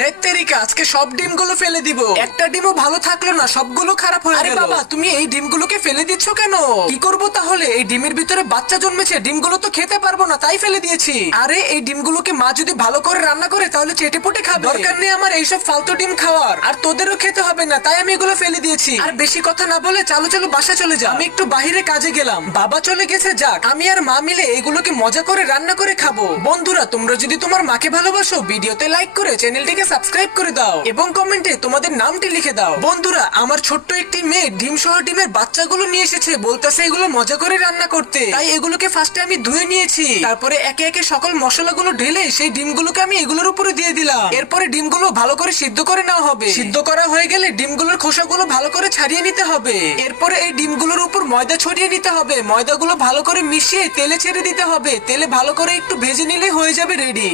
দেখ তেরিকা, আজকে সব ডিমগুলো ফেলে দিব। একটা ডিমও ভালো থাকলো না, সবগুলো খারাপ হয়ে গেল। আরে বাবা, তুমি এই ডিমগুলোকে ফেলে দিচ্ছ কেন? কি করব তাহলে? এই ডিমের ভিতরে বাচ্চা জন্মেছে, ডিমগুলো তো খেতে পারবো না, তাই ফেলে দিয়েছি। আরে এই ডিমগুলোকে মা যদি ভালো করে রান্না করে তাহলে চেটেপুটে খাবে। দরকার নেই আমার এইসব ফালতু ডিম খাওয়ার, আর তোদেরও খেতে হবে না, তাই আমি এগুলো ফেলে দিয়েছি। আর বেশি কথা না বলে চলো চলো বাসা চলে যাও। আমি একটু বাহিরে কাজে গেলাম, বাবা চলে গেছে, যাক আমি আর মা মিলে এগুলোকে মজা করে রান্না করে খাবো। বন্ধুরা, তোমরা যদি তোমার মাকে ভালোবাসো ভিডিওতে লাইক করে চ্যানেলটিকে সাবস্ক্রাইব করে দাও এবং কমেন্টে তোমাদের নামটি লিখে দাও। বন্ধুরা, আমার ছোট্ট একটি মেয়ে ডিম সহ ডিমের বাচ্চাগুলো নিয়ে এসেছে, বলতেছে এগুলো মজা করে রান্না করতে। তাই এগুলোকে ফার্স্টে আমি ধুয়ে নিয়েছি, তারপরে একে একে সকল মশলাগুলো ঢেলে সেই ডিমগুলোকে আমি এগুলোর উপরে দিয়ে দিলাম। এরপরে ডিমগুলো ভালো করে সিদ্ধ করে নেওয়া হবে। সিদ্ধ করা হয়ে গেলে ডিমগুলোর খোসাগুলো ভালো করে ছাড়িয়ে নিতে হবে। এরপরে এই ডিমগুলোর উপর ময়দা ছড়িয়ে নিতে হবে। ময়দাগুলো ভালো করে মিশিয়ে তেলে ছেড়ে দিতে হবে। তেলে ভালো করে একটু ভেজে নিলে হয়ে যাবে রেডি।